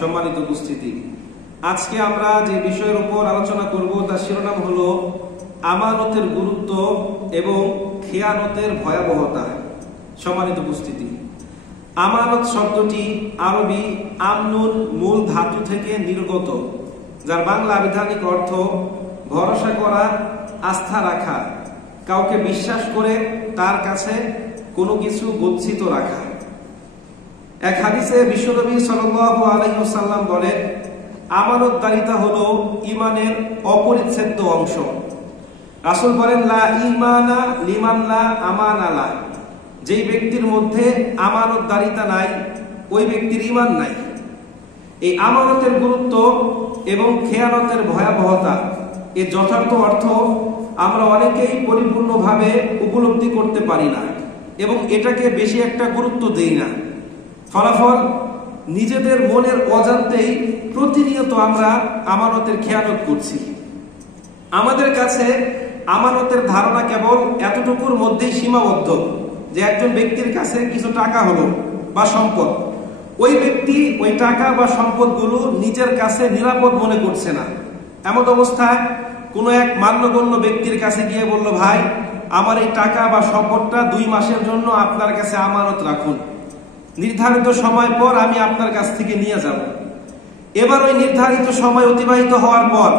সম্মানিত উপস্থিতি, আজকে আমরা যে বিষয়ের উপর আলোচনা করব তার শিরোনাম হলো আমানতের গুরুত্ব এবং খেয়ানতের ভয়াবহতা। সম্মানিত উপস্থিতি, আমানত শব্দটি আরবি আমনুন মূল ধাতু থেকে নির্গত, যার বাংলা আবিধানিক অর্থ ভরসা করা, আস্থা রাখা, কাউকে বিশ্বাস করে তার কাছে কোনো কিছু গচ্ছিত রাখা। এক হাদিসে বিশ্বনবী সাল্লাল্লাহু আলাইহি ওয়াসাল্লাম বলেন, আমানতদারিতা হলো ঈমানের অপরিচ্ছেদ্য অংশ। রাসূল বলেন, লা ঈমানা লিমান লা আমানা লা, যেই ব্যক্তির মধ্যে আমানতদারিতা নাই ওই ব্যক্তির ঈমান নাই। এই আমানতের গুরুত্ব এবং খেয়ানতের ভয়াবহতা এর যথার্থ অর্থ আমরা অনেকেই পরিপূর্ণভাবে উপলব্ধি করতে পারি না এবং এটাকে বেশি একটা গুরুত্ব দেই না। ফলাফল, নিজেদের মনের অজান্তেই প্রতিনিয়ত আমরা আমানতের খেয়ানত করছি। আমাদের কাছে আমানতের ধারণা কেবল এতটুকুর মধ্যেই সীমাবদ্ধ যে একজন ব্যক্তির কাছে কিছু টাকা হলো বা সম্পদ, ওই ব্যক্তি ওই টাকা বা সম্পদগুলো নিজের কাছে নিরাপদ মনে করছে না। এমন অবস্থায় কোনো এক মান্যগণ্য ব্যক্তির কাছে গিয়ে বলল, ভাই, আমার এই টাকা বা সম্পদটা 2 মাসের জন্য আপনার কাছে আমানত রাখুন, নির্ধারিত সময় পর আমি আপনার কাছ থেকে নিয়ে যাব। এবার ওই নির্ধারিত সময় অতিবাহিত হওয়ার পর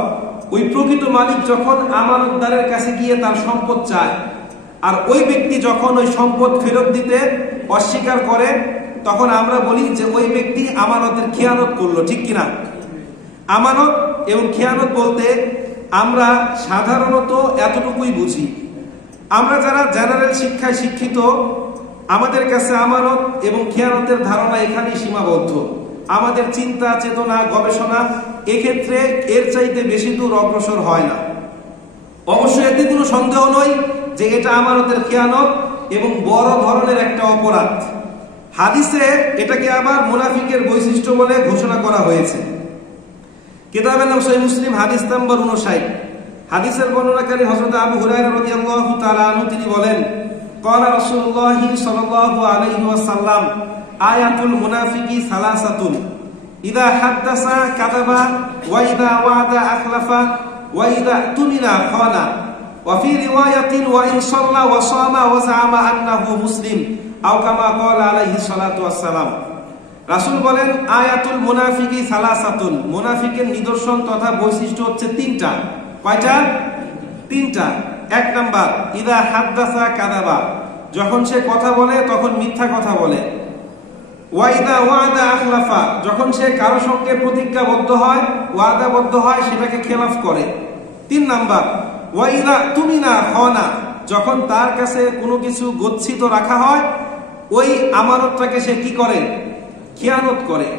ওই প্রকৃত মালিক যখন আমানতদারের কাছে গিয়ে তার সম্পদ চায়, আর ওই ব্যক্তি যখন ওই সম্পদ ফেরত দিতে অস্বীকার করে, তখন আমরা বলি যে ওই ব্যক্তি আমানতের খেয়ানত করলো। ঠিক কিনা? আমানত এবং খেয়ানত বলতে আমরা সাধারণত এতটুকুই বুঝি। আমরা যারা জেনারেল শিক্ষায় শিক্ষিত, আমাদের কাছে আমানত এবং খেয়ানতের ধারণা এখানেই সীমাবদ্ধ। আমাদের চিন্তা, চেতনা, গবেষণা এক্ষেত্রে এর চাইতে বেশি দূর অগ্রসর হয় না। অবশ্যই এতে কোনো সন্দেহ নয় যে এটা আমানতের খেয়ানত এবং বড় ধরনের একটা অপরাধ। হাদিসে এটাকে আবার মুনাফিকের বৈশিষ্ট্য বলে ঘোষণা করা হয়েছে। কিতাবের নাম সহিহ মুসলিম, হাদিস নম্বর 59। হাদিসের বর্ণনাকারী হযরত আবু হুরায়রা রাদিয়াল্লাহু তাআলা আনহু তিনি বলেন, ক্বালা রাসূলুল্লাহ সাল্লাল্লাহু আলাইহি ওয়াসাল্লাম, আয়াতুল মুনাফিকি সালাসাতুন, ইযা হাদাসা কাযাবা ওয়া ইযা ওয়াদা আখলাফা ওয়া ইযা তুমিনা খানা, ওয়া ফি রিওয়ায়াতিন ওয়া ইন সাল্লা ওয়া সামা ওয়া জামা আন্নাহু মুসলিম আও কামা ক্বালা আলাইহিস সালাতু ওয়াস সালাম। রাসূল বলেন, আয়াতুল মুনাফিকি সালাসাতুন, মুনাফিকের নিদর্শন তথা বৈশিষ্ট্য হচ্ছে 3টা। কয়টা? 3টা। 1 নাম্বার, ইযা হাদাসা কাযাবা, যখন সে কথা বলে তখন মিথ্যা কথা বলে। ওয়া ইযা ওয়াদা আখলাফা, যখন সে কারো সঙ্গে প্রতিজ্ঞাবদ্ধ হয়, ওয়াদাবদ্ধ হয়, সেটাকে খেলাফ করে। 3 নাম্বার, ওয়া ইযা তুমিনা খানা, যখন তার কাছে কোনো কিছু গচ্ছিত রাখা হয় ওই আমানতটাকে সে কি করে? খেয়ানত করে।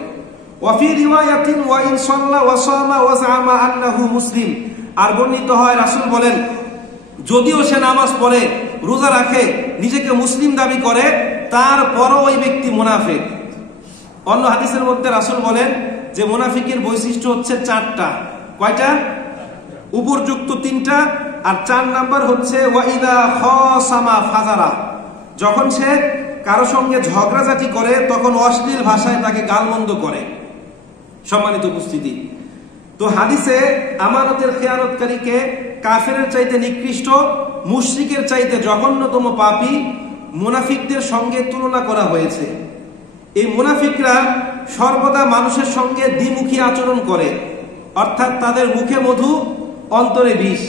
ওয়া ফি রিওয়ায়াতিন ওয়া ইন সাল্লা ওয়া সামা ওয়া জামা আন্নাহু মুসলিম, আর বর্ণিত হয় রাসূল বলেন, যদিও সে নামাজ পড়ে, রোজা রাখে, নিজেকে মুসলিম দাবি করে, তারপরও ওই ব্যক্তি মুনাফিক। অন্য হাদিসের মধ্যে রাসূল বলেন যে মুনাফিকের বৈশিষ্ট্য হচ্ছে 4টা। কয়টা? উপরযুক্ত 3টা, আর 4 নাম্বার হচ্ছে ওয়া ইযা খাসামা ফাজারা, যখন সে কারো সঙ্গে ঝগড়াঝাটি করে তখন অশ্লীল ভাষায় তাকে গালমন্দ করে। সম্মানিত উপস্থিতি, তো হাদিসে আমানতের খেয়ানতকারীকে কাফেরের চাইতে নিকৃষ্ট, মুশরিকের চাইতে জঘন্যতম পাপী মুনাফিকদের সঙ্গে তুলনা করা হয়েছে। এই মুনাফিকরা সর্বদা মানুষের সঙ্গে দ্বিমুখী আচরণ করে, অর্থাৎ তাদের মুখে মধু, অন্তরে বিষ।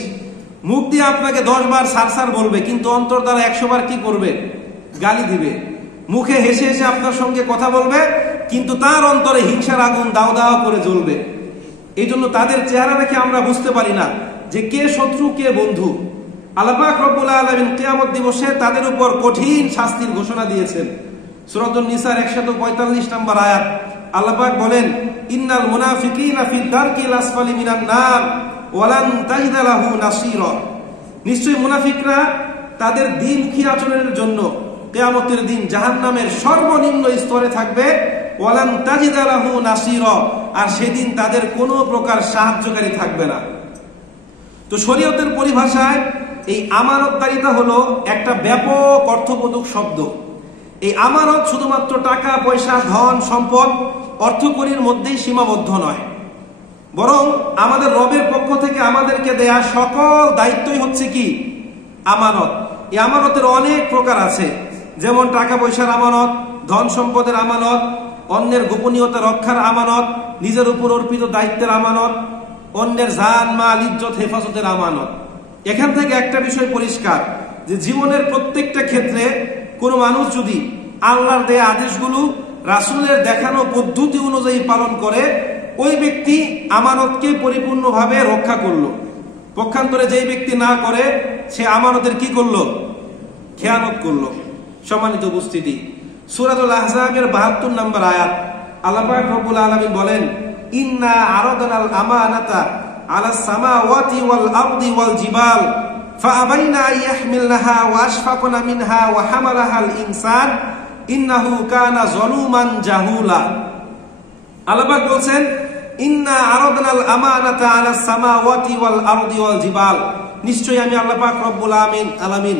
মুখ দিয়ে আপনাকে 10 বার সারসার বলবে, কিন্তু অন্তর দ্বারা 100 বার কি করবে? গালি দিবে। মুখে হেসে হেসে আপনার সঙ্গে কথা বলবে, কিন্তু তার অন্তরে হিংসার আগুন দাও দাও করে জ্বলবে। এই জন্য তাদের চেহারা দেখে আমরা বুঝতে পারি না যে কে শত্রু কে বন্ধু। আল্লাহ পাক রব্বুল আলামিন কিয়ামত দিবসে তাদের উপর কঠিন শাস্তির ঘোষণা দিয়েছেন। সূরাতুন নিসার 145 নম্বর আয়াত, আল্লাহ পাক বলেন, ইন্নাল মুনাফিকিনা ফি দারকিল আসফালি মিনান নার ওয়া লান তাজিদা লাহু নাসীরা, নিশ্চয়ই মুনাফিকরা তাদের দ্বিমুখী আচরণের জন্য কিয়ামতের দিন জাহান্নামের সর্বনিম্ন স্তরে থাকবে। ওয়া লান তাজিদা লাহু নাসীরা, আর সেদিন তাদের কোনো প্রকার সাহায্যকারী থাকবে না। তো শরীয়তের পরিভাষায় এই আমানতদারিতা হলো একটা ব্যাপক অর্থবোধক শব্দ। এই আমানত শুধুমাত্র টাকা পয়সা ধন সম্পদ অর্থকরীর মধ্যেই সীমাবদ্ধ নয়, বরং আমাদের রবের পক্ষ থেকে আমাদেরকে দেয়া সকল দায়িত্বই হচ্ছে কি আমানত। এই আমানতের অনেক প্রকার আছে, যেমন টাকা পয়সার আমানত, ধন সম্পদের আমানত, অন্যের গোপনীয়তা রক্ষার আমানত, নিজের উপর অর্পিত দায়িত্বের আমানত, অন্যের জান মাল ইজ্জত হেফাজতের আমানত। এখান থেকে একটা বিষয় পরিষ্কার যে জীবনের প্রত্যেকটা ক্ষেত্রে কোনো মানুষ যদি আল্লাহর দেয়া আদেশগুলো রাসূলের দেখানো পদ্ধতি অনুযায়ী পালন করে, ওই ব্যক্তি আমানতকে পরিপূর্ণভাবে রক্ষা করলো। পক্ষান্তরে যেই ব্যক্তি না করে, সে আমানতের কি করলো? খেয়ানত করলো। সম্মানিত উপস্থিতি, সূরাতুল আহজাবের ৭২ নম্বর আয়াত আল্লাহ পাক রব্বুল আলামিন বলেন, ইন্না আরাদনাল আমানাতা আলাস সামাওয়াতি ওয়াল আরদি ওয়াল জিবাল ফাআবাইনা আইয়াহমিলনাহা ওয়া আশফাকনা মিনহা ওয়া হামালাহাল ইনসান ইন্নাহু কানা যালুমান জাহুলা। আল্লাহ পাক বলছেন, ইন্না আরাদনাল আমানাতা আলাস সামাওয়াতি ওয়াল আরদি ওয়াল জিবাল, নিশ্চয়ই আমি আল্লাহ পাক রব্বুল আলামিন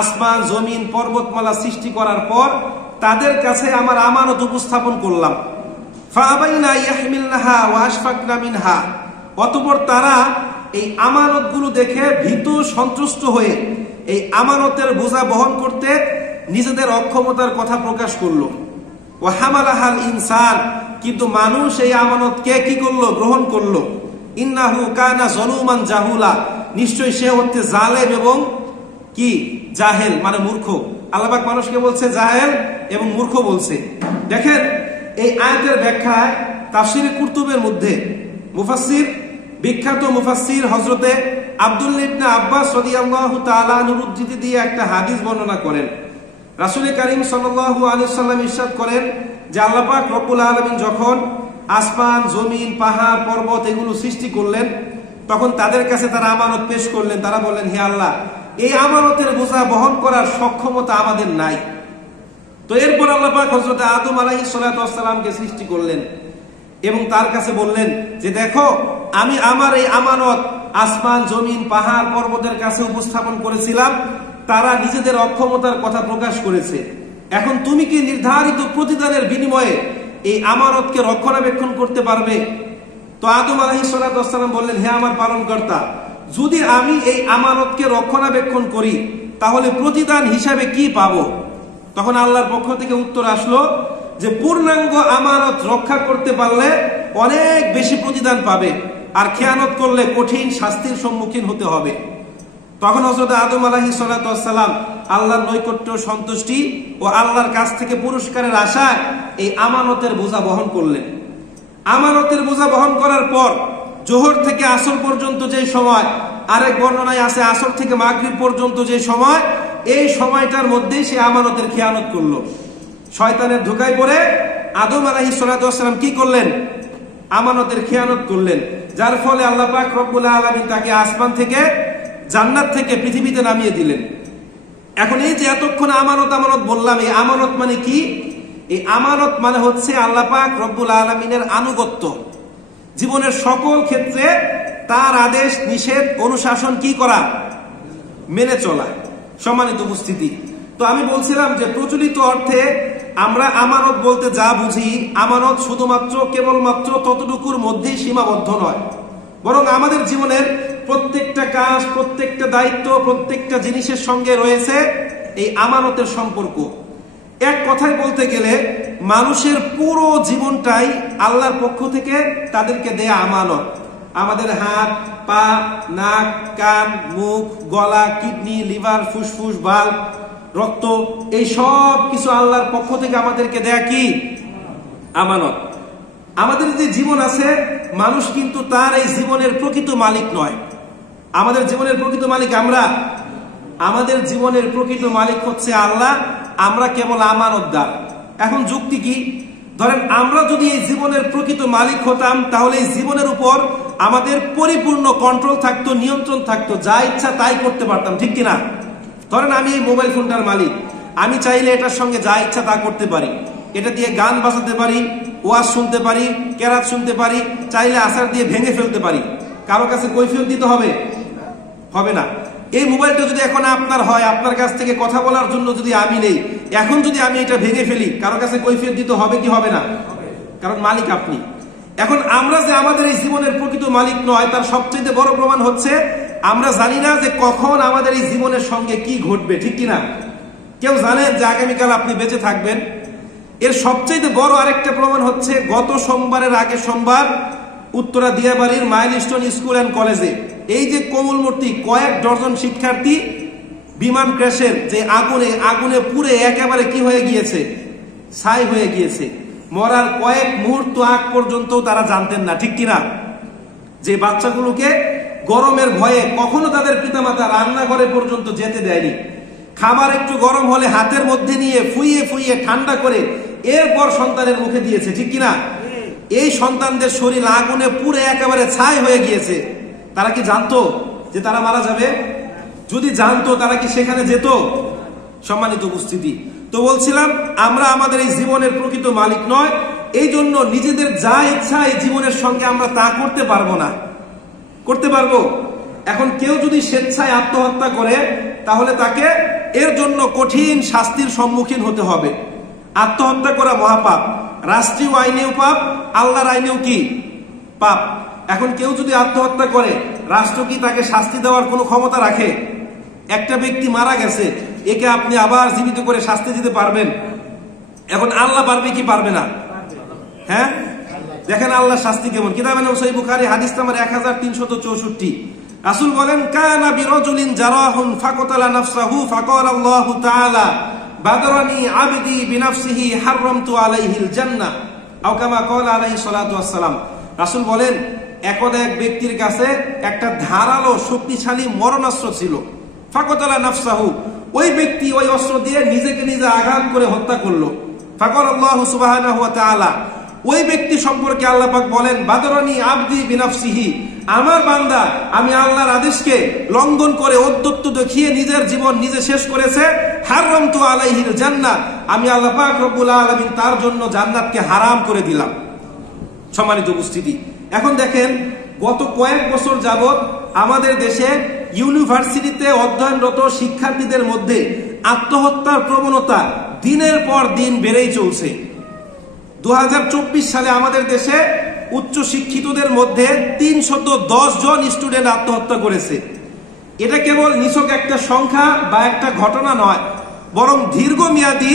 আসমান জমিন পর্বতমালা সৃষ্টি করার পর তাদের কাছে আমার আমানত উপস্থাপন করলাম। ফাআবাইনা ইয়াহমিলনাহা ওয়া আশফাকনা মিনহা, অতঃপর তারা এই আমানতগুলো দেখে ভীত সন্ত্রস্ত হয়ে এই আমানতের বোঝা বহন করতে নিজেদের অক্ষমতার কথা প্রকাশ করলো। ওয়া হামালাহাল ইনসান, কিন্তু মানুষ এই আমানতকে কি করলো? গ্রহণ করলো। ইন্নাহু কানা যালুমান জাহুলা, নিশ্চয়ই সে হচ্ছে জালেম এবং কি জাহেল, মানে মূর্খ। আল্লাহ পাক মানুষকে বলছে জাহেল এবং মূর্খ বলছে। দেখেন, এই আয়াতের ব্যাখ্যায় তাফসীরে কুরতুবের মধ্যে মুফাসসির, বিখ্যাত মুফাসসির হযরতে আব্দুল্লাহ ইবনে আব্বাস রাদিয়াল্লাহু তাআলা আনহু উদ্ধৃতি দিয়ে একটা হাদিস বর্ণনা করেন। রাসূল কারীম সাল্লাল্লাহু আলাইহি ওয়াসাল্লাম ইরশাদ করেন যে আল্লাহ পাক রব্বুল আলামিন যখন আসমান জমিন পাহাড় পর্বত এগুলো সৃষ্টি করলেন, তখন তাদের কাছে তারা আমানত পেশ করলেন। তারা বললেন, হে আল্লাহ, এই আমানতের বোঝা বহন করার সক্ষমতা আমাদের নাই। তো এরপর আল্লাহ পাক হযরত আদম আলাইহিস সালাতু ওয়াস সালামকে সৃষ্টি করলেন এবং তার কাছে বললেন যে দেখো, আমি আমার এই আমানত আসমান জমিন পাহাড় পর্বতের কাছে উপস্থাপন করেছিলাম, তারা নিজেদের অক্ষমতার কথা প্রকাশ করেছে। এখন তুমি কি নির্ধারিত প্রতিদানের বিনিময়ে এই আমানতকে রক্ষণাবেক্ষণ করতে পারবে? তো আদম আলাইহিস সালাতু ওয়াস সালাম বললেন, হে আমার পালনকর্তা, যদি আমি এই আমানতকে রক্ষণাবেক্ষণ করি তাহলে প্রতিদান হিসাবে কি পাবো? তখন আল্লাহর পক্ষ থেকে উত্তর আসলো যে পূর্ণাঙ্গ আমানত রক্ষা করতে পারলে অনেক বেশি প্রতিদান পাবে, আর খেয়ানত করলে কঠিন শাস্তির সম্মুখীন হতে হবে। তখন হযরত আদম আলাইহিস সালাতু ওয়াস সালাম আল্লাহর নৈকট্য সন্তুষ্টি ও আল্লাহর কাছ থেকে পুরস্কারের আশায় এই আমানতের বোঝা বহন করলেন। আমানতের বোঝা বহন করার পর জোহর থেকে আসর পর্যন্ত যে সময়, আরেক বর্ণনায় আছে আসর থেকে মাগরিব পর্যন্ত যে সময়, এই সময়টার মধ্যেই সে আমানতের খেয়ানত করলো। শয়তানের ধোঁকায় পড়ে আদম আলাইহিস সালাতু ওয়াস সালাম কি করলেন? আমানতের খেয়ানত করলেন, যার ফলে আল্লাহ পাক রব্বুল আলামিন তাকে আসমান থেকে, জান্নাত থেকে পৃথিবীতে নামিয়ে দিলেন। এখন এই যে এতক্ষণ আমানত বললাম, এই আমানত মানে কি? এই আমানত মানে হচ্ছে আল্লাহ পাক রব্বুল আলামিনের আনুগত্য, জীবনের সকল ক্ষেত্রে তার আদেশ নিষেধ অনুশাসন কি করা? মেনে চলা। সম্মানিত উপস্থিতি, তো আমি বলছিলাম যে প্রচলিত অর্থে আমরা আমানত বলতে যা বুঝি, আমানত শুধুমাত্র কেবলমাত্র ততটুকুর মধ্যেই সীমাবদ্ধ নয়, বরং আমাদের জীবনের প্রত্যেকটা কাজ, প্রত্যেকটা দায়িত্ব, প্রত্যেকটা জিনিসের সঙ্গে রয়েছে এই আমানতের সম্পর্ক। এক কথায় বলতে গেলে মানুষের পুরো জীবনটাই আল্লাহর পক্ষ থেকে তাদেরকে দেয়া আমানত। আমাদের হাত, পা, নাক, কান, মুখ, গলা, কিডনি, লিভার, ফুসফুস, বাল্ব, রক্ত, এই সব কিছু আল্লাহর পক্ষ থেকে আমাদেরকে দেয়া কি? আমানত। আমাদের যে জীবন আছে, মানুষ কিন্তু তার এই জীবনের প্রকৃত মালিক নয়। আমাদের জীবনের প্রকৃত মালিক আমরা। আমাদের জীবনের প্রকৃত মালিক হচ্ছে আল্লাহ, আমরা কেবল আমানতদার। এখন যুক্তি কি? ধরেন আমরা যদি এই জীবনের প্রকৃত মালিক হতাম, তাহলে এই জীবনের উপর আমাদের পরিপূর্ণ কন্ট্রোল থাকতো, নিয়ন্ত্রণ থাকতো, যা ইচ্ছা তাই করতে পারতাম, ঠিক কিনা? ধরেন আমি এই মোবাইল ফোনটার মালিক, আমি চাইলে এটার সঙ্গে যা ইচ্ছা তা করতে পারি, এটা দিয়ে গান বাজাতে পারি, ওয়াজ শুনতে পারি, কেরাত শুনতে পারি, চাইলে আসার দিয়ে ভেঙে ফেলতে পারি। কারো কাছে কৈফিয়ত দিতে হবে? হবে না। এই মোবাইলটা যদি এখন আপনার হয়, আপনার কাছ থেকে কথা বলার জন্য যদি আমি নেই, এখন যদি আমি এটা ভেঙে ফেলি, কারো কাছে কৈফিয়ত দিতে হবে কি হবে না? কারণ মালিক আপনি। এখন আমরা যে আমাদের এই জীবনের প্রকৃত মালিক নয়, তার সবচেয়ে বড় প্রমাণ হচ্ছে আমরা জানি না যে কখন আমাদের এই জীবনের সঙ্গে কি ঘটবে, ঠিক কিনা? কেউ জানেন যে আগামীকাল আপনি বেঁচে থাকবেন? এর সবচেয়ে বড় আরেকটা প্রমাণ হচ্ছে গত সোমবারের আগে সোমবার উত্তরা দিয়াবাড়ির মাইলস্টোন স্কুল অ্যান্ড কলেজে এই যে কোমলমূর্তি কয়েক ডজন শিক্ষার্থী বিমান ক্র্যাশের যে আগুনে পুড়ে একেবারে কি হয়ে গিয়েছে, ছাই হয়ে গিয়েছে। মরার কয়েক মুহূর্ত আগ পর্যন্ত তারা জানতেন না, ঠিক কিনা? যে বাচ্চাগুলোকে গরমের ভয়ে কখনো তাদের পিতামাতা রান্নাঘরে পর্যন্ত যেতে দেয়নি, খাবার একটু গরম হলে হাতের মধ্যে নিয়ে ফুইয়ে ফুইয়ে ঠান্ডা করে এরপর সন্তানের মুখে দিয়েছে, ঠিক কিনা? এই সন্তানদের শরীর আগুনে পুড়ে একেবারে ছাই হয়ে গিয়েছে। তারা কি জানতো যে তারা মারা যাবে? যদি জানতো তারা কি সেখানে যেত? সম্মানিত উপস্থিতি, তো বলছিলাম আমরা আমাদের এই জীবনের প্রকৃত মালিক নয়, এই জন্য নিজেদের যা ইচ্ছা এই জীবনের সঙ্গে আমরা তা করতে পারবো না। করতে পারবো? এখন কেউ যদি স্বেচ্ছায় আত্মহত্যা করে তাহলে তাকে এর জন্য কঠিন শাস্তির সম্মুখীন হতে হবে। আত্মহত্যা করা মহাপাপ, রাষ্ট্রীয় আইনেও পাপ, আল্লাহর আইনেও কি পাপ। এখন কেউ যদি আত্মহত্যা করে, রাষ্ট্র কি তাকে শাস্তি দেওয়ার কোনো ক্ষমতা রাখে? একটা ব্যক্তি মারা গেছে, একে আপনি আবার জীবিত করে শাস্তি দিতে পারবেন? এখন আল্লাহ পারবে কি পারবে না? হ্যাঁ, দেখেন আল্লাহ শাস্তি কেমন। কিতাবে সহিহ বুখারী হাদিস নাম্বার 1364 রাসূল বলেন, কানা বিরাজুলিন জারাহুন ফাকাতালা নাফসাহু ফাকালাল্লাহু তাআলা বাদরানি আবদি বিনাফসিহি হারামতু আলাইহিল জান্নাহ আও কামা ক্বালা আলাইহিস সালাতু ওয়াস সালাম। রাসূল বলেন, একদা এক ব্যক্তির কাছে একটা ধারালো শক্তিশালী মরণাস্ত্র ছিল। ফাকাতালা নাফসাহু, ওই ব্যক্তি ওই অস্ত্র দিয়ে নিজেকে নিজে আঘাত করে হত্যা করলো। ফাকালাল্লাহু সুবহানাহু ওয়া তাআলা, ওই ব্যক্তি সম্পর্কে আল্লাহ পাক বলেন, বাদরানি আবদি বিনাফসিহি, আমার বান্দা আমি আল্লাহর আদেশকে লঙ্ঘন করে ঔদ্ধত্য দেখিয়ে নিজের জীবন নিজে শেষ করেছে। হারামতু আলাইহিল জান্নাহ, আমি আল্লাহ পাক রব্বুল আলামিন তার জন্য জান্নাতকে হারাম করে দিলাম। সম্মানিত উপস্থিতি, এখন দেখেন গত কয়েক বছর যাবত আমাদের দেশে ইউনিভার্সিটিতে অধ্যয়নরত শিক্ষার্থীদের মধ্যে আত্মহত্যার প্রবণতা দিনের পর দিন বেড়েই চলছে। 2024 সালে আমাদের দেশে উচ্চ শিক্ষিতদের মধ্যে 310 জন স্টুডেন্ট আত্মহত্যা করেছে। এটা কেবল নিছক একটা সংখ্যা বা একটা ঘটনা নয়, বরং দীর্ঘমেয়াদী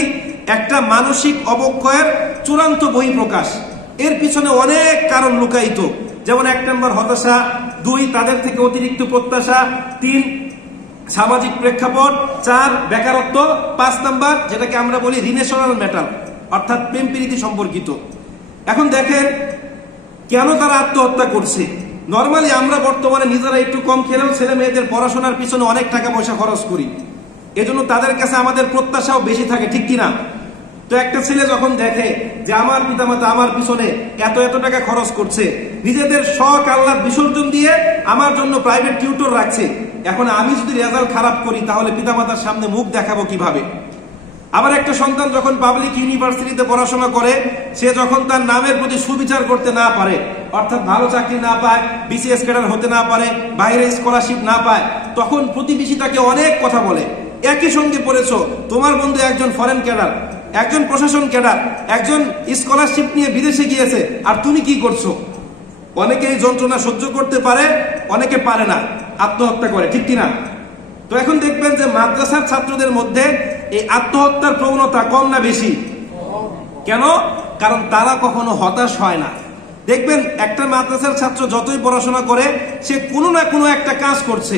একটা মানসিক অবক্ষয়ের চূড়ান্ত বহিঃপ্রকাশ। এর পিছনে অনেক কারণ লুকায়িত, যেমন 1 নম্বর হতাশা, 2 তাদের থেকে অতিরিক্ত প্রত্যাশা, 3 সামাজিক প্রেক্ষাপট, 4 বেকারত্ব, 5 নম্বর যেটাকে আমরা বলি রিলেশনাল ম্যাটার, অর্থাৎ প্রেম প্রীতি সম্পর্কিত। এখন দেখেন কেন তারা আত্মহত্যা করছে। নর্মালি আমরা বর্তমানে নিজেরা একটু কম খেলেও ছেলে মেয়েদের পড়াশোনার পিছনে অনেক টাকা পয়সা খরচ করি, এজন্য তাদের কাছে আমাদের প্রত্যাশাও বেশি থাকে, ঠিক কিনা? তো একটা ছেলে যখন দেখে যে আমার পিতামাতা আমার পিছনে এত এত টাকা খরচ করছে, নিজেদের শখ আহ্লাদ বিসর্জন দিয়ে আমার জন্য প্রাইভেট টিউটর রাখছে, এখন আমি যদি রেজাল্ট খারাপ করি তাহলে পিতামাতার সামনে মুখ দেখাবো কিভাবে? আবার একটা সন্তান যখন পাবলিক ইউনিভার্সিটিতে পড়াশোনা করে, সে যখন তার নামের প্রতি সুবিচার করতে না পারে, অর্থাৎ ভালো চাকরি না পায়, বিসিএস ক্যাডার হতে না পারে, বাইরে স্কলারশিপ না পায়, তখন প্রতিবেশী তাকে অনেক কথা বলে। একই সঙ্গে পড়েছো, তোমার বন্ধু একজন ফরেন ক্যাডার, একজন প্রশাসন ক্যাডার, একজন স্কলারশিপ নিয়ে বিদেশে গিয়েছে, আর তুমি কি করছো? অনেকে এই যন্ত্রণা সহ্য করতে পারে, অনেকে পারে না, আত্মহত্যা করে, ঠিক কিনা? তো এখন দেখবেন যে মাদ্রাসার ছাত্রদের মধ্যে এই আত্মহত্যার প্রবণতা কম না বেশি? কেন? কারণ তারা কখনো হতাশ হয় না। দেখবেন একটা মাদ্রাসার ছাত্র যতই পড়াশোনা করে, সে কোনো না কোনো একটা কাজ করছে।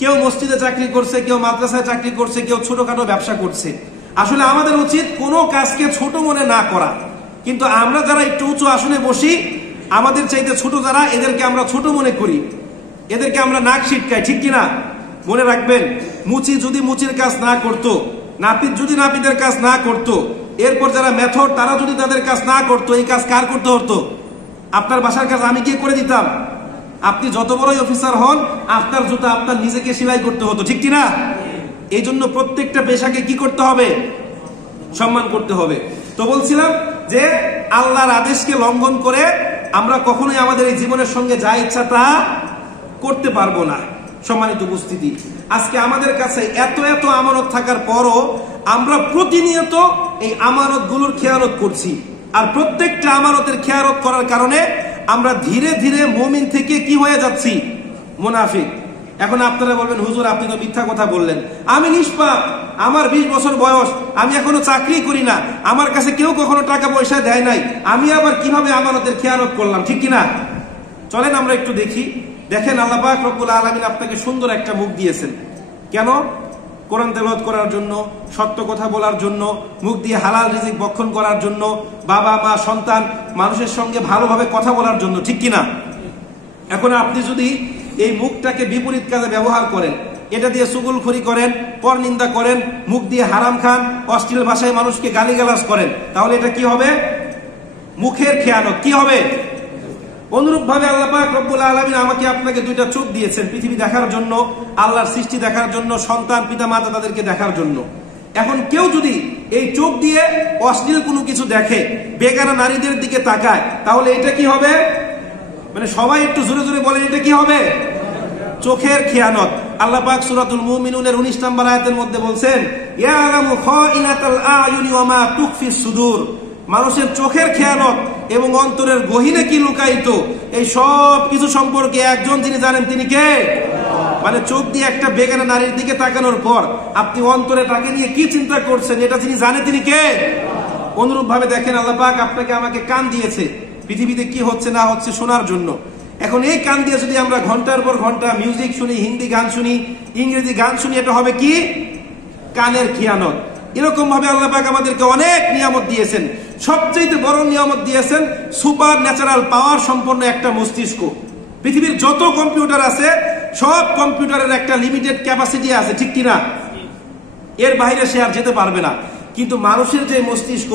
কেউ মসজিদে চাকরি করছে, কেউ মাদ্রাসায় চাকরি করছে, কেউ ছোটখাটো ব্যবসা করছে। আসলে আমাদের উচিত কোনো কাজকে ছোট মনে না করা, কিন্তু আমরা যারা একটু উঁচু আসনে বসি, আমাদের চাইতে ছোট যারা, এদেরকে আমরা ছোট মনে করি, এদেরকে আমরা নাক ছিটকাই, ঠিক কিনা? মনে রাখবেন, মুচি যদি মুচির কাজ না করত, নাপিত যদি নাপিতের কাজ না করত, এরপর যারা মেথড তারা যদি তাদের কাজ না করতো, এই কাজ কার করতে হতো? আপনার বাসার কাজ আমি কি করে দিতাম? আপনি যত বড়ই অফিসার হন, আপনার জুতা আপনার নিজেকে সেলাই করতে হতো, ঠিক কিনা? এই জন্য প্রত্যেকটা পেশাকে কি করতে হবে? সম্মান করতে হবে। তো বলছিলাম যে আল্লাহর আদেশকে লঙ্ঘন করে আমরা কখনোই আমাদের এই জীবনের সঙ্গে যা ইচ্ছা তা করতে পারবো না। সম্মানিত উপস্থিতি, আজকে আমাদের কাছে এত এত আমানত থাকার পরও আমরা প্রতিনিয়ত এই আমানতগুলোর খেয়ানত করছি, আর প্রত্যেকটা আমানতের খেয়ানত করার কারণে আমরা ধীরে ধীরে মুমিন থেকে কি হয়ে যাচ্ছি? মুনাফিক। এখন আপনারা বলবেন, হুজুর আপনি তো মিথ্যা কথা বললেন, আমি নিষ্পাপ, আমার 20 বছর বয়স, আমি এখনো চাকরি করি না, আমার কাছে কেউ কখনো টাকা পয়সা দেয় নাই, আমি আবার কিভাবে আমানতের খেয়ানত করলাম, ঠিক কিনা? চলেন আমরা একটু দেখি। দেখেন, আল্লাহ পাক রব্বুল আলামিন আপনাকে সুন্দর একটা মুখ দিয়েছেন। কেন? কোরআন তেলাওয়াত করার জন্য, সত্য কথা বলার জন্য, মুখ দিয়ে হালাল রিজিক ভক্ষণ করার জন্য, বাবা মা সন্তান মানুষের সঙ্গে ভালোভাবে কথা বলার জন্য, ঠিক কিনা? এখন আপনি যদি এই মুখটাকে বিপরীত কাজে ব্যবহার করেন, এটা দিয়ে চুগলখড়ি করেন, পরনিন্দা করেন, মুখ দিয়ে হারাম খান, অশ্লীল ভাষায় মানুষকে গালিগালাজ করেন, তাহলে এটা কি হবে? মুখের খেয়ানত। কি হবে? অনুরূপ ভাবে আল্লাহ পাক রব্বুল আলামিন আমাকে আপনাকে দুইটা চোখ দিয়েছেন পৃথিবী দেখার জন্য, আল্লাহর সৃষ্টি দেখার জন্য, সন্তান পিতা মাতা তাদেরকে দেখার জন্য। এখন কেউ যদি এই চোখ দিয়ে অশ্লীল কোনো কিছু দেখে, বেগানা নারীদের দিকে তাকায়, তাহলে এটা কি হবে? মানে সবাই একটু জোরে জোরে বলেন, এটা কি হবে? চোখের খেয়ানত। আল্লাহ পাক সূরাতুল মুমিনুনের 19 নম্বর আয়াতের মধ্যে বলছেন, ইয়ালামু খাইনাতাল আয়ুনি ওয়া মা তুখফিস সুদূর। মানুষের চোখের খেয়ানত এবং অন্তরের গহীনে কি লুকায়িত, এই সব কিছু সম্পর্কে একজন যিনি জানেন, তিনি কে? মানে চোখ দিয়ে একটা বেগানা নারীর দিকে তাকানোর পর আপনি অন্তরে তাকে নিয়ে কি চিন্তা করছেন, এটা যিনি জানে, তিনি কে? অনুরূপ ভাবে দেখেন, আল্লাহ পাক আপনাকে আমাকে কান দিয়েছে পৃথিবীতে কি হচ্ছে না হচ্ছে শোনার জন্য। এখন এই কান দিয়ে যদি আমরা ঘন্টার পর ঘন্টা মিউজিক শুনি, হিন্দি গান শুনি, ইংরেজি গান শুনি, এটা হবে কি? কানের খেয়ানত। এরকম ভাবে আল্লাহ পাক আমাদেরকে অনেক নিয়ামত দিয়েছেন। সবচেয়ে বড় নিয়ামত দিয়েছেন সুপার ন্যাচারাল পাওয়ার সম্পন্ন একটা মস্তিষ্ক। পৃথিবীর যত কম্পিউটার আছে, সব কম্পিউটারের একটা লিমিটেড ক্যাপাসিটি আছে, ঠিক কিনা? এর বাইরে সে আর যেতে পারবে না। কিন্তু মানুষের যে মস্তিষ্ক,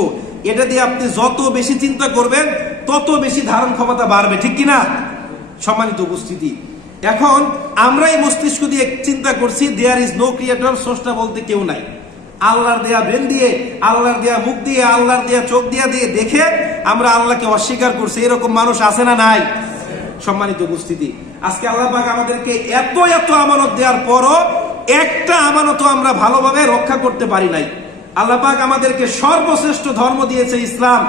এটা দিয়ে আপনি যত বেশি চিন্তা করবেন তত বেশি ধারণ ক্ষমতা বাড়বে, ঠিক কিনা? সম্মানিত উপস্থিতি, এখন আমরা এই মস্তিষ্ক দিয়ে চিন্তা করছি, দেয়ার ইজ নো ক্রিয়েটর, স্রষ্টা বলতে কেউ নাই। আল্লাহর দেয়া ব্রেন দিয়ে, আল্লাহর দেয়া মুখ দিয়ে, আল্লাহর দেয়া চোখ দিয়ে দেখে আমরা আল্লাহকে অস্বীকার করছি। এরকম মানুষ আছে না নাই? সম্মানিত উপস্থিতি, আজকে আল্লাহ পাক আমাদেরকে এত এত আমানত দেওয়ার পরও একটা আমানতও আমরা ভালোভাবে রক্ষা করতে পারি নাই। আল্লাহ পাক আমাদেরকে সর্বশ্রেষ্ঠ ধর্ম দিয়েছে ইসলাম,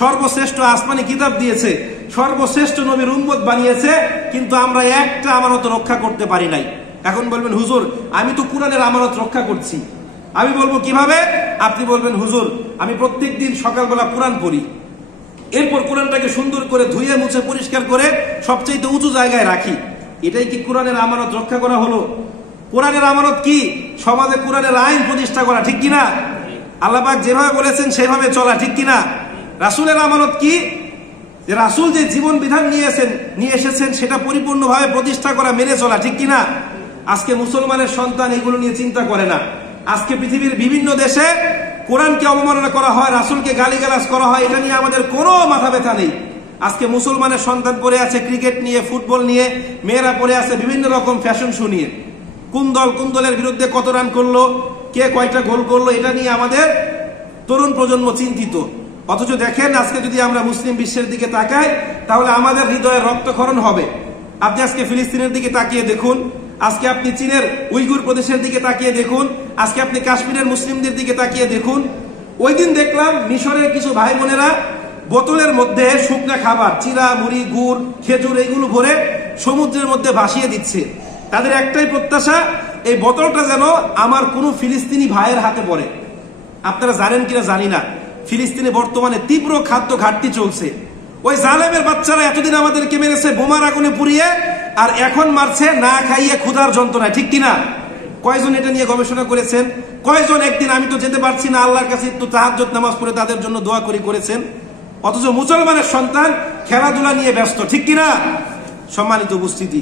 সর্বশ্রেষ্ঠ আসমানি কিতাব দিয়েছে, সর্বশ্রেষ্ঠ নবীর উম্মত বানিয়েছে, কিন্তু আমরা একটা আমানত রক্ষা করতে পারি নাই। এখন বলবেন, হুজুর আমি তো কোরআনের আমানত রক্ষা করছি। আমি বলবো কিভাবে? আপনি বলবেন, হুজুর আমি প্রত্যেক দিন সকালবেলা কোরআন পড়ি, এরপর কোরআনটাকে সুন্দর করে ধুয়ে মুছে পরিষ্কার করে সবচেয়ে উঁচু জায়গায় রাখি। এটাই কি কোরআনের আমানত রক্ষা করা হলো? কোরআনের আমানত কি? সমাজে কোরআনের আইন প্রতিষ্ঠা করা, ঠিক কিনা? আল্লাহ পাক যেভাবে বলেছেন সেভাবে চলা, ঠিক কিনা? রাসূলের আমানত কি? যে রাসূল যে জীবন বিধান নিয়ে এসেছেন সেটা পরিপূর্ণভাবে প্রতিষ্ঠা করা, মেনে চলা, ঠিক কিনা? আজকে মুসলমানের সন্তান এগুলো নিয়ে চিন্তা করে না। আজকে পৃথিবীর বিভিন্ন দেশে কোরআনকে অবমাননা করা হয়, রাসূলকে গালিগালাজ করা হয়, এটা নিয়ে আমাদের কোনো মাথা ব্যথা নেই। আজকে মুসলমানের সন্তান পড়ে আছে ক্রিকেট নিয়ে, ফুটবল নিয়ে, মেয়েরা পড়ে আছে বিভিন্ন রকম ফ্যাশন শো নিয়ে। কোন দলের বিরুদ্ধে কত রান করলো, কে কয়টা গোল করলো, এটা নিয়ে আমাদের তরুণ প্রজন্ম চিন্তিত। অথচ দেখেন, আজকে যদি আমরা মুসলিম বিশ্বের দিকে তাকাই তাহলে আমাদের হৃদয়ে রক্তক্ষরণ হবে। আপনি আজকে ফিলিস্তিনের দিকে তাকিয়ে দেখুন, আজকে আপনি চীনের উইগুর প্রদেশের দিকে তাকিয়ে দেখুন, আজকে আপনি কাশ্মীরের মুসলিমদের দিকে তাকিয়ে দেখুন। ওই দিন দেখলাম মিশরের কিছু ভাই বোনেরা বোতলের মধ্যে শুকনা খাবার, চিরা, মুড়ি, গুড়, খেজুর এইগুলো ভরে সমুদ্রের মধ্যে ভাসিয়ে দিচ্ছে। তাদের একটাই প্রত্যাশা, এই বোতলটা যেন আমার কোনো ফিলিস্তিনি ভাইয়ের হাতে পড়ে। আপনারা জানেন কিনা জানি না, ফিলিস্তিনে বর্তমানে তীব্র খাদ্য ঘাটতি চলছে। ওই জালেমের বাচ্চারা এতদিন আমাদেরকে মেরেছে বোমার আগুনে পুড়িয়ে, আর এখন মারছে না খাইয়ে ক্ষুধার যন্ত্রণায়, ঠিক কিনা? কয়জন এটা নিয়ে গবেষণা করেছেন? কয়জন একদিন আমি তো যেতে পারছি না, আল্লাহর কাছে একটু তাহাজ্জুদ নামাজ পড়ে তাদের জন্য দোয়া করেছেন? অথচ মুসলমানের সন্তান খেলাধুলা নিয়ে ব্যস্ত, ঠিক কিনা? সম্মানিত উপস্থিতি,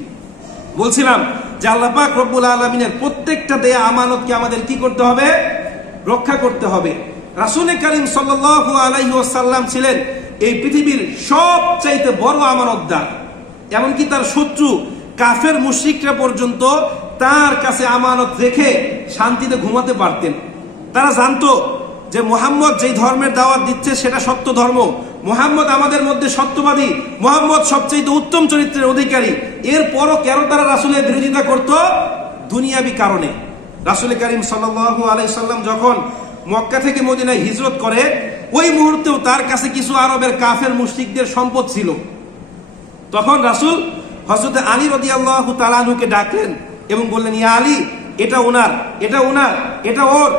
বলছিলাম যে আল্লাহ পাক রব্বুল আলামিনের প্রত্যেকটা দেয়া আমানতকে আমাদের কি করতে হবে? রক্ষা করতে হবে। রাসূল করিম সাল্লাল্লাহু আলাইহি ওয়াসাল্লাম ছিলেন এই পৃথিবীর সবচাইতে বড় আমানতদার। এমনকি তার শত্রু কাফের মুশরিকরা পর্যন্ত তার কাছে আমানত রেখে শান্তিতে ঘুমাতে পারতেন। তারা জানতো যে মুহাম্মদ যেই ধর্মের দাওয়াত দিচ্ছে সেটা সত্য ধর্ম, মুহাম্মদ আমাদের মধ্যে সত্যবাদী, মুহাম্মদ সবচেয়ে উত্তম চরিত্রের অধিকারী। এরপরও কেন তারা রাসূলের বিরোধিতা করত? দুনিয়াবি কারণে। রাসূল করিম সাল্লাল্লাহু আলাইহি সাল্লাম যখন মক্কা থেকে মদিনায় হিজরত করে, ওই মুহূর্তেও তার কাছে কিছু আরবের কাফের মুশরিকদের সম্পদ ছিল। তখন রাসূল হযরত আলী রাদিয়াল্লাহু তাআলা আনহুকে ডাকলেন এবং বললেন, ইয়া আলী, এটা ওনার, এটা ওনার, এটা ওর।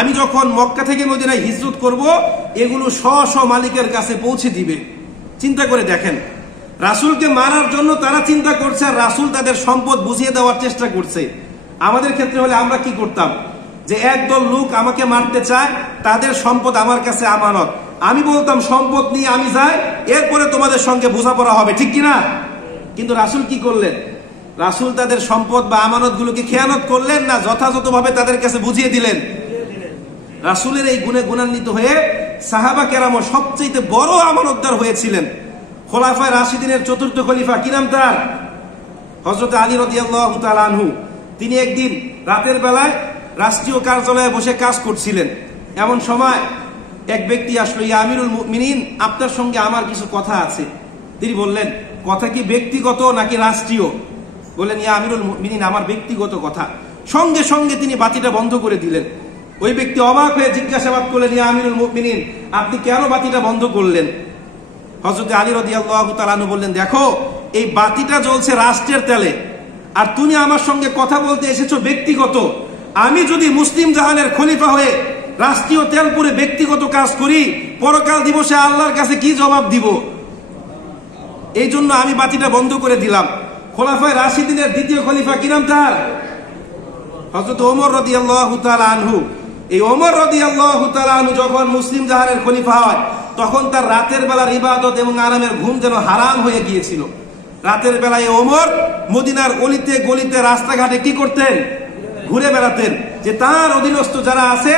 আমি যখন মক্কা থেকে মদিনায় হিজরত করব, এগুলো স্ব মালিকের কাছে পৌঁছে দিবে। চিন্তা করে দেখেন, রাসূলকে মারার জন্য তারা চিন্তা করছে, আর রাসূল তাদের সম্পদ বুঝিয়ে দেওয়ার চেষ্টা করছে। আমাদের ক্ষেত্রে হলে আমরা কি করতাম? যে একদল লোক আমাকে মারতে চায়, তাদের সম্পদ আমার কাছে আমানত, আমি বলতাম সম্পদ নিয়ে আমি যাই, এরপরে তোমাদের সঙ্গে বোঝাপড়া হবে, ঠিক কিনা? কিন্তু রাসূল কি করলেন? রাসূল তাদের সম্পদ বা আমানত গুলোকে খেয়ানত করলেন না, যথাযথভাবে তাদের কাছে বুঝিয়ে দিলেন। রাসূলের এই গুণে গুণান্বিত হয়ে সাহাবা কেরামও সবচেয়ে বড় আমানতদার হয়েছিলেন। খোলাফায়ে রাশিদিনের চতুর্থ খলিফা, কি নাম তার? হযরত আলী রাদিয়াল্লাহু তাআলা আনহু। তিনি একদিন রাতের বেলায় রাষ্ট্রীয় কার্যালয়ে বসে কাজ করছিলেন। এমন সময় এক ব্যক্তি আসলো, ইয়া আমিরুল মুমিনিন, আপনার সঙ্গে আমার কিছু কথা আছে। তিনি বললেন, কথা কি ব্যক্তিগত নাকি রাষ্ট্রীয়? বললেন, ইয়া আমিরুল মুমিনিন, আমার ব্যক্তিগত কথা। সঙ্গে সঙ্গে তিনি বাতিটা বন্ধ করে দিলেন। ওই ব্যক্তি অবাক হয়ে জিজ্ঞাসাবাদ করলেন, ইয়া আমিরুল মুমিনিন, আপনি কেন বাতিটা বন্ধ করলেন? হযরত আলী রাদিয়াল্লাহু তাআলা আনহু বললেন, দেখো, এই বাতিটা জ্বলছে রাষ্ট্রের তেলে, আর তুমি আমার সঙ্গে কথা বলতে এসেছো ব্যক্তিগত। আমি যদি মুসলিম জাহানের খলিফা হয়ে রাষ্ট্রীয় তেল পুরে ব্যক্তিগত কাজ করি, পরকাল দিবসে আল্লাহর কাছে কি জবাব দিব? এই জন্য আমি বাতিটা বন্ধ করে দিলাম। খোলাফায়ে রাশিদিনের দ্বিতীয় খলিফা, কি নাম তার? হযরত ওমর রাদিয়াল্লাহু তাআলা আনহু। এই ওমর রাদিয়াল্লাহু তাআলা আনহু যখন মুসলিম জাহানের খলিফা হয়, তখন তার রাতের বেলার ইবাদত এবং আরামের ঘুম যেন হারাম হয়ে গিয়েছিল। রাতের বেলায় ওমর মদিনার অলিতে গলিতে রাস্তাঘাটে কি করতেন? ঘুরে বেড়াতেন, যে তার অধীনস্থ যারা আছে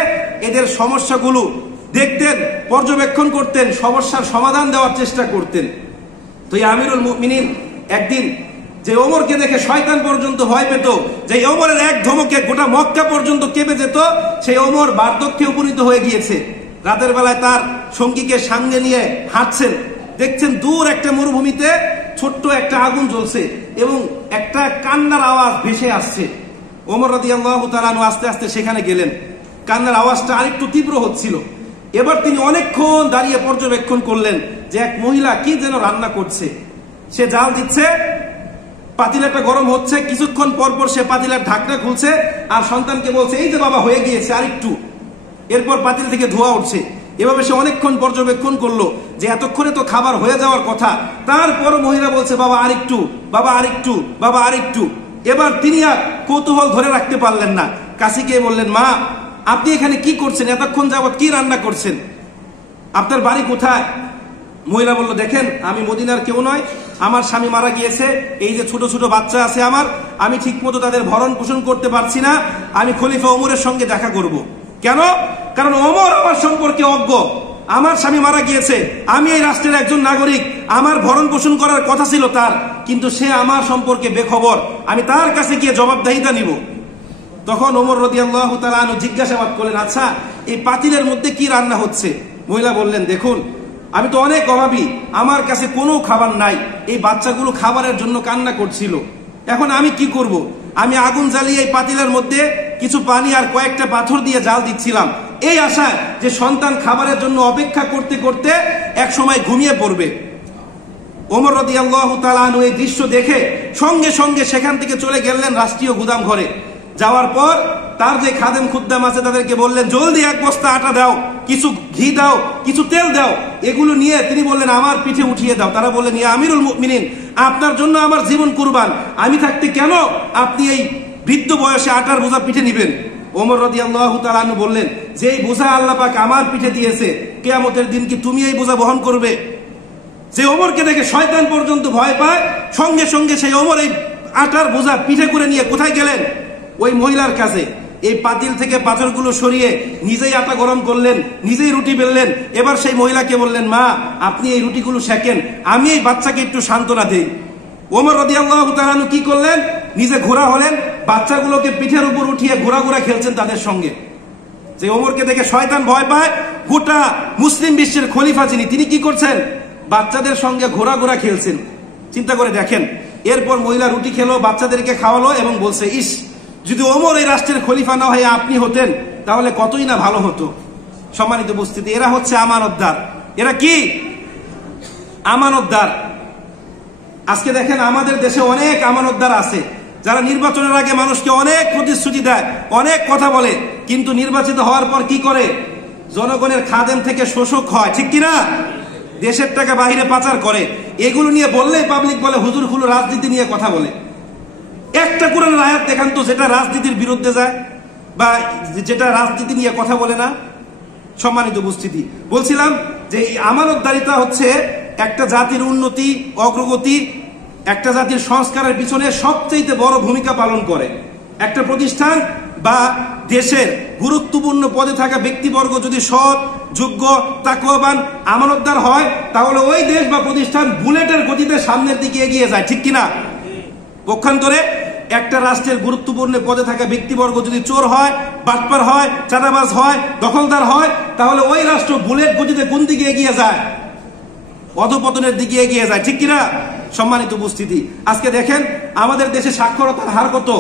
এদের সমস্যাগুলো দেখতেন, পর্যবেক্ষণ করতেন, সমস্যার সমাধান দেওয়ার চেষ্টা করতেন। তো এই আমিরুল মুমিনিন একদিন, যে ওমরকে দেখে শয়তান পর্যন্ত ভয় পেত, যে ওমরের এক ধমকে গোটা মক্কা পর্যন্ত কেঁপে যেত, সেই ওমর বার্ধক্যে উপনীত হয়ে গিয়েছে। রাতের বেলায় তার সঙ্গীকে সঙ্গে নিয়ে হাঁটছেন, দেখছেন দূর একটা মরুভূমিতে ছোট্ট একটা আগুন জ্বলছে এবং একটা কান্নার আওয়াজ ভেসে আসছে। ওমর রাদিয়াল্লাহু তাআলা আনহু আস্তে আস্তে সেখানে গেলেন। কান্নার আওয়াজটা আরেকটু তীব্র হচ্ছিল। এবার তিনি অনেকক্ষণ দাঁড়িয়ে পর্যবেক্ষণ করলেন যে এক মহিলা কি যেন রান্না করছে। সে জাল দিচ্ছে, পাতিলাটা গরম হচ্ছে, কিছুক্ষণ পর পর সে পাতিলার ঢাকনা খুলছে আর সন্তানকে বলছে, এই যে বাবা, হয়ে গিয়েছে, আরেকটু। এরপর পাতিল থেকে ধোঁয়া উঠছে। এভাবে সে অনেকক্ষণ পর্যবেক্ষণ করলো যে এতক্ষণে তো খাবার হয়ে যাওয়ার কথা, তারপর মহিলা বলছে, বাবা আরেকটু, বাবা আরেকটু, বাবা আরেকটু। এবার তিনি আর কৌতূহল ধরে রাখতে পারলেন না, কাছে গিয়ে বললেন, মা, আপনি এখানে কি করছেন? এতক্ষণ যাবত কি রান্না করছেন? আপনার বাড়ি কোথায়? মহিলা বলল, দেখেন, আমি মদিনার কেউ নয়, আমার স্বামী মারা গিয়েছে, এই যে ছোট ছোট বাচ্চা আছে আমার, আমি ঠিক মতো তাদের ভরণ পোষণ করতে পারছি না, আমি খলিফা ওমরের সঙ্গে দেখা করব। কেন? কারণ ওমর আমার সম্পর্কে অজ্ঞ, আমার স্বামী মারা গিয়েছে, আমি এই রাষ্ট্রের একজন নাগরিক, আমার ভরণ পোষণ করার কথা ছিল তার, কিন্তু সে আমার সম্পর্কে বেখবর, আমি তার কাছে গিয়ে জবাবদিহিতা নিব। তখন ওমর রাদিয়াল্লাহু তাআলা আনহু জিজ্ঞাসাবাদ করলেন, আচ্ছা, এই পাতিলের মধ্যে কি রান্না হচ্ছে? মহিলা বললেন, দেখুন, আমি তো অনেক অভাবী, আমার কাছে কোনো খাবার নাই, এই বাচ্চাগুলো খাবারের জন্য কান্না করছিল, এখন আমি কি করব? আমি আগুন জ্বালিয়ে এই পাতিলের মধ্যে কিছু পানি আর কয়েকটা পাথর দিয়ে জাল দিচ্ছিলাম, এই আশায় যে সন্তান খাবারের জন্য অপেক্ষা করতে করতে এক সময় ঘুমিয়ে পড়বে। ওমর রাদিয়াল্লাহু তাআলা আনহু এই দৃশ্য দেখে সঙ্গে সঙ্গে সেখান থেকে চলে গেলেন রাষ্ট্রীয় গুদাম ঘরে। যাওয়ার পর তার যে খাদেম খুদ্দাম আছে তাদেরকে বললেন, জলদি এক বস্তা আটা দাও, কিছু ঘি দাও, কিছু তেল দাও। এগুলো নিয়ে তিনি বললেন, আমার পিঠে উঠিয়ে দাও। তারা বললেন, ইয়া আমিরুল মুমিনিন, আপনার জন্য আমার জীবন কুরবান, আমি থাকতে কেন আপনি এই বৃদ্ধ বয়সে আটার বোঝা পিঠে নিবেন? ওমর রাদিয়াল্লাহু তাআলা আনহু বললেন, যে এই বোঝা আল্লাহ পাক আমার পিঠে দিয়েছে, কিয়ামতের দিন কি তুমি এই বোঝা বহন করবে? যে ওমরকে দেখে শয়তান পর্যন্ত ভয় পায়, সঙ্গে সঙ্গে সেই ওমর এই আটার বোঝা পিঠে করে নিয়ে কোথায় গেলেন? ওই মহিলার কাছে। এই পাতিল থেকে পাথরগুলো সরিয়ে নিজেই আটা গরম করলেন, নিজেই রুটি বেললেন। এবার সেই মহিলাকে বললেন, মা, আপনি এই রুটিগুলো সেকেন, আমি এই বাচ্চাকে একটু সান্ত্বনা দেই। ওমর রাদিয়াল্লাহু তাআলা আনহু কি করলেন? নিজে ঘোড়া হলেন, বাচ্চাগুলোকে পিঠের উপর উঠিয়ে ঘোড়া ঘোড়া খেলছেন তাদের সঙ্গে। যে ওমরকে দেখে শয়তান ভয় পায়, গোটা মুসলিম বিশ্বের খলিফা যিনি, তিনি কি করছেন? বাচ্চাদের সঙ্গে ঘোড়া ঘোড়া খেলছেন। চিন্তা করে দেখেন। এরপর মহিলা রুটি খেলো, বাচ্চাদেরকে খাওয়ালো এবং বলছে, ইস, যদি ওমর এই রাষ্ট্রের খলিফা না হয়ে আপনি হতেন তাহলে কতই না ভালো হতো। সম্মানিত উপস্থিতি, এরা হচ্ছে আমানতদার। এরা কি আমানতদার? আজকে দেখেন আমাদের দেশে অনেক আমানতদার আছে, যারা নির্বাচনের আগে মানুষকে অনেক প্রতিশ্রুতি দেয়, অনেক কথা বলে, কিন্তু নির্বাচিত হওয়ার পর কি করে? জনগণের খাদেম থেকে শোষক হয়, ঠিক কিনা? দেশের টাকা বাহিরে পাচার করে। এগুলো নিয়ে বললেই পাবলিক বলে হুজুর খুলো রাজনীতি নিয়ে কথা বলে। একটা কোরআনের আয়াত দেখান তো যেটা রাজনীতির বিরুদ্ধে যায় বা যেটা রাজনীতি নিয়ে কথা বলে না। সম্মানিত উপস্থিতি, বলছিলাম যে এই আমানতদারিতা হচ্ছে একটা জাতির উন্নতি, অগ্রগতি, একটা জাতির সংস্কারের পিছনে সবচেয়ে বড় ভূমিকা পালন করে। একটা প্রতিষ্ঠান বা দেশের গুরুত্বপূর্ণ পদে থাকা ব্যক্তিবর্গ যদি সৎ, যোগ্য, তাকওয়াবান, আমানতদার হয়, তাহলে ওই দেশ বা প্রতিষ্ঠান বুলেটের গতিতে সামনের দিকে এগিয়ে যায়, ঠিক কিনা? পক্ষান্তরে একটা রাষ্ট্রের গুরুত্বপূর্ণ পদে থাকা ব্যক্তিবর্গ যদি চোর হয়, বাটপার হয়, চাঁদাবাজ হয়, দখলদার হয়, তাহলে ওই রাষ্ট্র বুলেট গতিতে কোন দিকে এগিয়ে যায়? অধপতনের দিকে এগিয়ে যায়, ঠিক কিনা? সম্মানিত উপস্থিতি, আজকে দেখেন আমাদের দেশে সাক্ষরতার হার কত?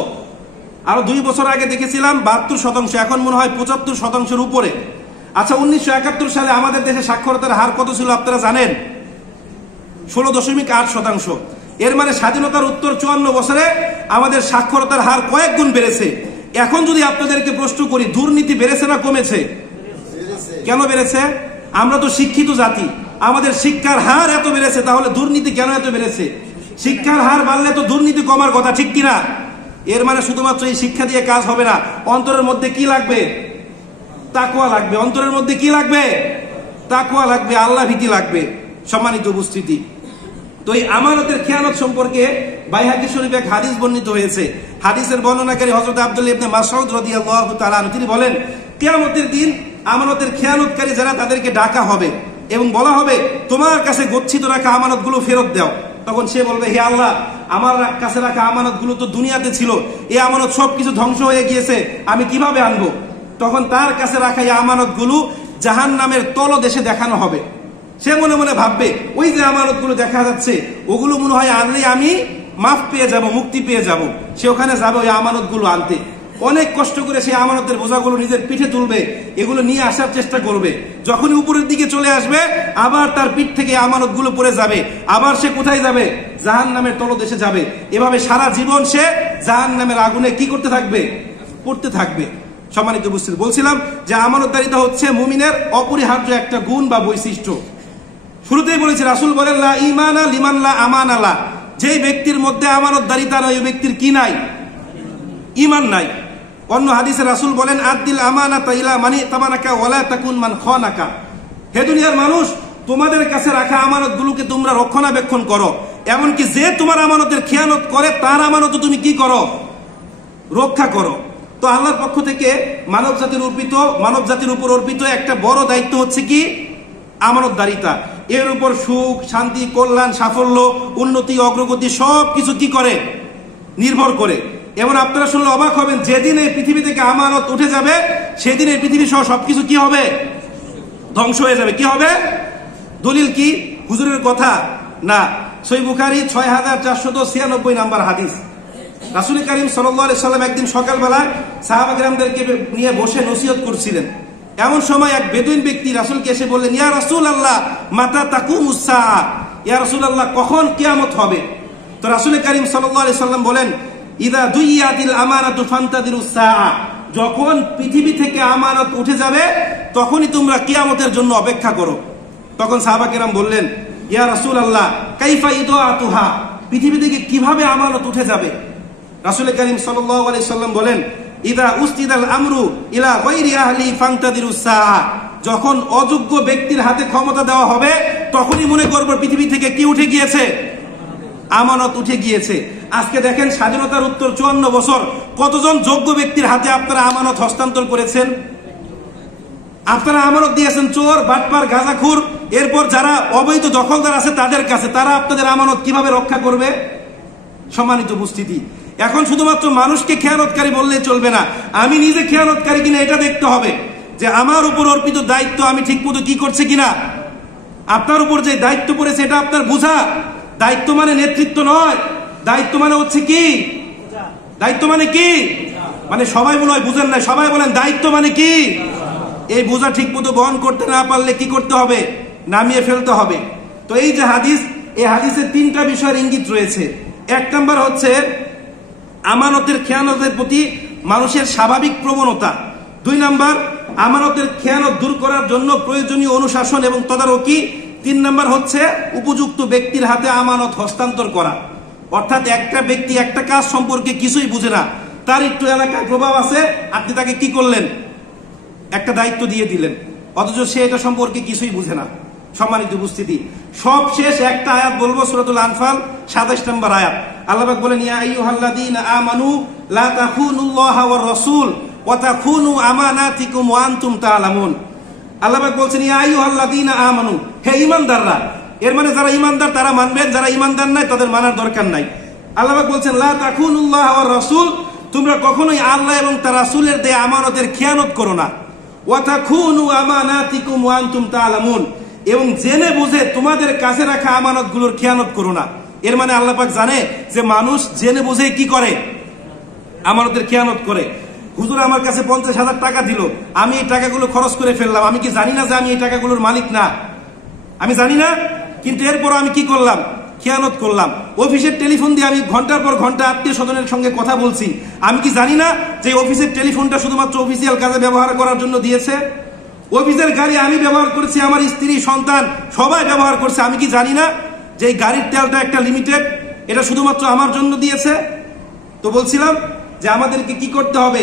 আরো 2 বছর আগে দেখেছিলাম 72%, এখন মনে হয় 75%-এর উপরে। আচ্ছা, 1971 সালে আমাদের দেশে সাক্ষরতার হার কত ছিল আপনারা জানেন? 16.8%। এর মানে স্বাধীনতার উত্তর 54 বছরে আমাদের সাক্ষরতার হার কয়েক গুণ বেড়েছে। এখন যদি আপনাদেরকে প্রশ্ন করি, দুর্নীতি বেড়েছে না কমেছে? কেন বেড়েছে? আমরা তো শিক্ষিত জাতি, আমাদের শিক্ষার হার এত বেড়েছে, তাহলে দুর্নীতি কেন এত বেড়েছে? শিক্ষার হার বাড়লে তো দুর্নীতি কমার কথা, ঠিক কিনা? এর মানে শুধুমাত্র এই শিক্ষা দিয়ে কাজ হবে না, অন্তরের মধ্যে কি লাগবে? তাকওয়া লাগবে। অন্তরের মধ্যে কি লাগবে? তাকওয়া লাগবে, আল্লাহ ভীতি লাগবে। সম্মানিত উপস্থিতি, তো এই আমানতের খেয়ানত সম্পর্কে বাইহাকি শরীফে এক হাদিস বর্ণিত হয়েছে। হাদিসের বর্ণনাকারী হযরত আব্দুল্লাহ ইবনে মাসউদ রাদিয়াল্লাহু তাআলা আনহু, তিনি বলেন, কিয়ামতের দিন আমানতের খেয়ানতকারী যারা, তাদেরকে ডাকা হবে এবং বলা হবে, তোমার কাছে গচ্ছিত রাখা আমানতগুলো ফেরত দাও। তখন সে বলবে, হে আল্লাহ, আমার কাছে রাখা আমানতগুলো তো দুনিয়াতে ছিল, এই আমানত সবকিছু ধ্বংস হয়ে গিয়েছে, আমি কিভাবে আনবো? তখন তার কাছে রাখা এই আমানতগুলো জাহান্নামের তলদেশে দেখানো হবে। সে মনে মনে ভাববে, ওই যে আমানতগুলো দেখা যাচ্ছে, ওগুলো মনে হয় আনলেই আমি মাফ পেয়ে যাব, মুক্তি পেয়ে যাব। সে ওখানে যাবে ওই আমানতগুলো আনতে। অনেক কষ্ট করে সেই আমানতের বোঝাগুলো নিজের পিঠে তুলবে, এগুলো নিয়ে আসার চেষ্টা করবে। যখনই উপরের দিকে চলে আসবে, আবার তার পিঠ থেকে আমানতগুলো পড়ে যাবে। আবার সে কোথায় যাবে? জাহান্নামের তলদেশে যাবে। এভাবে সারা জীবন সে জাহান্নামের আগুনে কি করতে থাকবে? পড়তে থাকবে। সম্মানিত উপস্থিতি, বলছিলাম যে আমানতদারিতা হচ্ছে মুমিনের অপরিহার্য একটা গুণ বা বৈশিষ্ট্য। শুরুতেই বলেছি, রাসূল বলেন, লা ঈমানা লিমান লা আমানা লা। যে ব্যক্তির মধ্যে আমানতদারিতা নাই, ওই ব্যক্তির কি নাই? ঈমান নাই। অন্য হাদিসে রাসূল বলেন, আদ্দিল আমানাতা ইলা মানি তামানাকা ওয়ালা তাকুন মান খানাকা। হে দুনিয়ার মানুষ, তোমাদের কাছে রাখা আমানতগুলোকে তোমরা রক্ষণাবেক্ষণ করো, এমনকি যে তোমার আমানতের খেয়ানত করে তার আমানত তুমি কি করো? রক্ষা করো। তো আল্লাহর পক্ষ থেকে মানব জাতির উপর অর্পিত একটা বড় দায়িত্ব হচ্ছে কি? আমানতদারিতা। এর উপর সুখ, শান্তি, কল্যাণ, সাফল্য, উন্নতি, অগ্রগতি সবকিছু কি করে? নির্ভর করে। এবং আপনারা শুনলে অবাক হবেন, যেদিন এই পৃথিবী থেকে আমানত উঠে যাবে, সেদিন এই পৃথিবী সহ সবকিছু কি হবে? ধ্বংস হয়ে যাবে। কি হবে? দলিল কি? হুজুরের কথা না, সহিহ বুখারী 6496 নাম্বার হাদিস। রাসূল করিম সাল্লাল্লাহু আলাইহি সাল্লাম একদিন সকালবেলা সাহাবা কিরামদেরকে নিয়ে বসে নসিহত করছিলেন। এমন সময় এক বেদুইন ব্যক্তি রাসূলকে এসে বললেন, ইয়া রাসূলুল্লাহ, মাতা তাকুমুস সাআ। ইয়া রাসূলুল্লাহ, কখন কিয়ামত হবে? তো রাসূল করিম সাল্লাল্লাহু আলাইহি সাল্লাম বলেন, ইদা দুইয়াতিল আমানাতু ফান্তাদিরুস সাআ। যখন পৃথিবী থেকে আমানত উঠে যাবে, তখনই তোমরা কিয়ামতের জন্য অপেক্ষা করো। তখন সাহাবা কিরাম বললেন, ইয়া রাসূলুল্লাহ, কাইফা ইদাতুহা। পৃথিবী থেকে কিভাবে আমানত উঠে যাবে? রাসূল করিম সাল্লাল্লাহু আলাইহি সাল্লাম বলেন, ইদা উসতিদাল আমরু ইলা গায়রি আহলি ফান্তাদিরুস সাআ। যখন অযোগ্য ব্যক্তির হাতে ক্ষমতা দেওয়া হবে, তখনই মনে করব পৃথিবী থেকে কি উঠে গিয়েছে? আমানত উঠে গিয়েছে। আজকে দেখেন, স্বাধীনতার উত্তর 54 বছর, কতজন যোগ্য ব্যক্তির হাতে আপনারা আমানত হস্তান্তর করেছেন? আপনারা আমানত দিয়েছেন চোর, বাটপার, গাঁজাখুর, এরপর যারা অবৈধ দখলদার আছে তাদের কাছে। তারা আপনাদের আমানত কিভাবে রক্ষা করবে? সম্মানিত উপস্থিতি, এখন শুধুমাত্র মানুষকে খেয়ানতকারী বললেই চলবে না, আমি নিজে খেয়ানতকারী কিনা এটা দেখতে হবে, যে আমার উপর অর্পিত দায়িত্ব আমি ঠিক মতো কি করছে কিনা। আপনার উপর যে দায়িত্ব পড়েছে এটা আপনার বুঝা। দায়িত্ব মানে নেতৃত্ব নয়, দায়িত্ব মানে হচ্ছে কি? দায়িত্ব মানে কি? মানে সবাই মনে হয় বুঝেন না, সবাই বলেন দায়িত্ব মানে কি? এই বোঝা ঠিক মতো বহন করতে না পারলে কি করতে হবে? নামিয়ে ফেলতে হবে। তো এই যে হাদিস, এই হাদিসে তিনটা বিষয়ের ইঙ্গিত রয়েছে। এক নাম্বার হচ্ছে আমানতের খেয়ানতের প্রতি মানুষের স্বাভাবিক প্রবণতা। দুই নাম্বার আমানতের খেয়ানত দূর করার জন্য প্রয়োজনীয় অনুশাসন এবং তদারকি। তিন নাম্বার হচ্ছে উপযুক্ত ব্যক্তির হাতে আমানত হস্তান্তর করা। অর্থাৎ একটা ব্যক্তি একটা কাজ সম্পর্কে কিছুই বুঝে না, তার একটু এলাকায় প্রভাব আছে, আপনি তাকে কি করলেন? একটা দায়িত্ব দিয়ে দিলেন, অথচ সে এটা সম্পর্কে কিছুই বুঝে না। সম্মানিত উপস্থিতি, সব শেষ একটা আয়াত বলবো, সূরাতুল আনফাল 27 নম্বর আয়াত। আল্লাহ পাক বলেন, ইয়া আইয়ুহাল্লাযীনা আমানু লা তাখুনুল্লাহা ওয়ার রাসূল ওয়া তাখুনু আমানাতিকুম ওয়া আনতুম তা'লামুন। আল্লাহ পাক বলছেন, ইয়া আইয়ুহাল্লাযীনা আমানু, হে ঈমানদাররা। এর মানে যারা ঈমানদার তারা মানবেন, যারা ঈমানদার নাই তাদের মানার দরকার নাই। আল্লাহ পাক বলছেন, লা তাখুনুল্লাহা ওয়ার রাসূল, তোমরা কখনোই আল্লাহ এবং তার রাসূলের দেয়া আমানতের খেয়ানত করো না। ওয়া তাখুনু আমানাতিকুম ওয়া আনতুম তা'লামুন, এবং জেনে বুঝে তোমাদের কাছে রাখা আমানতগুলোর খেয়ানত করো না। এর মানে আল্লাহ পাক জানে যে মানুষ জেনে বুঝে কি করে? আমানতের খেয়ানত করে। হুজুর আমার কাছে 50,000 টাকা দিল, আমি এই টাকাগুলো খরচ করে ফেললাম, আমি কি জানি না যে আমি এই টাকাগুলোর মালিক না? আমি জানি না, কিন্তু এরপর আমি কি করলাম? খেয়ানত করলাম। অফিসের টেলিফোন দিয়ে আমি ঘন্টার পর ঘন্টা আত্মীয় স্বজনের সঙ্গে কথা বলছি, আমি কি জানি না যে অফিসের টেলিফোনটা শুধুমাত্র অফিসিয়াল কাজে ব্যবহার করার জন্য দিয়েছে? অফিসের গাড়ি আমি ব্যবহার করেছি, আমার স্ত্রী সন্তান সবাই ব্যবহার করছে, আমি কি জানি না যে এই গাড়ির তেলটা একটা লিমিটেড, এটা শুধুমাত্র আমার জন্য দিয়েছে? তো বলছিলাম যে আমাদেরকে কি করতে হবে?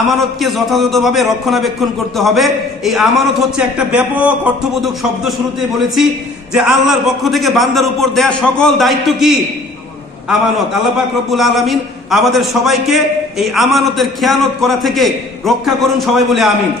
আমানতকে যথাযথভাবে রক্ষণাবেক্ষণ করতে হবে। এই আমানত হচ্ছে একটা ব্যাপক অর্থবোধক শব্দ। শুরুতেই বলেছি যে আল্লাহর পক্ষ থেকে বান্দার উপর দেয়া সকল দায়িত্ব কি? আমানত। আল্লাহ পাক রব্বুল আলামিন আমাদের সবাইকে এই আমানতের খেয়ানত করা থেকে রক্ষা করুন, সবাই বলে আমিন।